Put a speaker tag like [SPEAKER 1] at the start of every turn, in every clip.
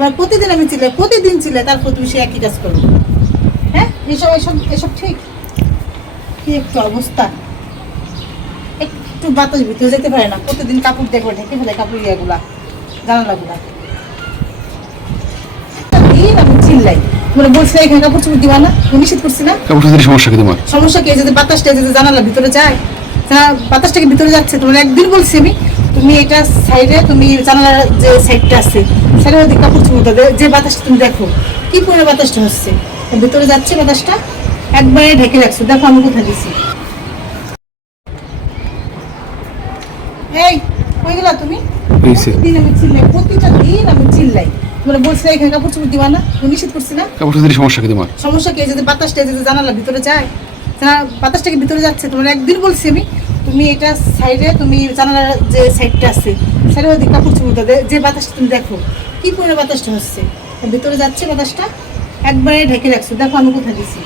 [SPEAKER 1] তোমার প্রতিদিন আমি চিল্লাই প্রতিদিন চিল্লাই তারপর তুমি সে একই কাজ করো। হ্যাঁ? এসব এসব এসব ঠিক? কি একটু অবস্থা? একটু বাতাস ভিতরে যেতে পারে না। প্রতিদিন কাপড় দেখো ঢেকে ফেলে কাপড় ইয়েগুলা জানালাগুলা। দিন আমি চিল্লাই। মানে বলছি এখানে কাপড় চোপড় দিবা না? নিষেধ করছি না?
[SPEAKER 2] কাপড় চোপড়ের সমস্যা কি তোমার?
[SPEAKER 1] সমস্যা কি? যদি বাতাসটা যদি জানালা ভিতরে যায় জানা- বাতাসটা কি ভিতরে যাচ্ছে তোমার একদিন বলছি আমি তুমি এটা সাইডে তুমি জানালার যে সাইডটা আছে ওদিকে কাপড় চুপড় দাও যে বাতাসটা তুমি দেখো কি পরিমাণে বাতাসটা হচ্ছে? ভিতরে যাচ্ছে বাতাসটা একবারে ঢেকে রাখছো। দেখো আমি কোথায় দিছি এই কই গেলা তুমি। প্রতিদিন আমি চিল্লাই প্রতিটা দিন আমি চিল্লাই। মানে বলছি এখানে কাপড় চুপড় দিবা না আমি নিষেধ করছি না?
[SPEAKER 2] কাপড় সমস্যা কি তোমার?
[SPEAKER 1] সমস্যা কি? যদি বাতাসটা যদি জানালা ভিতরে যায় জানা- বাতাসটা কি ভিতরে যাচ্ছে? তোমার একদিন বলছি আমি তুমি এটা সাইডে তুমি জানালার যে সাইডটা আছে সাইডে কাপড় চুপড় দাও যে বাতাসটা তুমি দেখো কি পরিমাণে বাতাসটা হচ্ছে? ভিতরে যাচ্ছে বাতাসটা একবারে ঢেকে রাখছো। দেখো আমি কোথায় দিছি।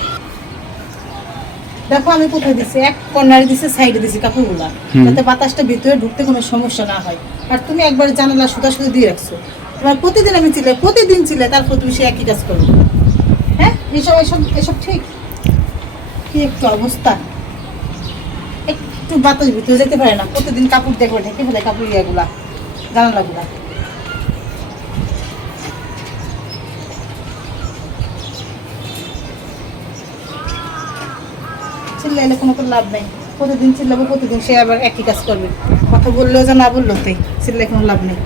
[SPEAKER 1] দেখো আমি কোথায় দিছি। এক কর্নারে দিছি সাইডে দিছি কাপড়গুলা। যাতে বাতাসটা ভিতরে ঢুকতে কোনো সমস্যা না হয়। আর তুমি একবার জানালা সুতা সুতা দিয়ে রাখছো। তোমার প্রতিদিন আমি চিল্লাই প্রতিদিন চিল্লাই তারপর তুমি সে একই কাজ করো। হ্যাঁ? এসব এসব এসব ঠিক? কি একটু অবস্থা? একটু বাতাস ভিতরে যেতে পারে না। প্রতিদিন কাপড় দেখো ঢেকে ফেলে, কাপড় ইয়েগুলা জানালাগুলা চিল্লাইলে কোনো কোনো লাভ নেই। প্রতিদিন চিল্লাবো, প্রতিদিন সে আবার একই কাজ করবে। কথা বললেও যে না বলল তাই চিল্লাই কোনো লাভ নেই।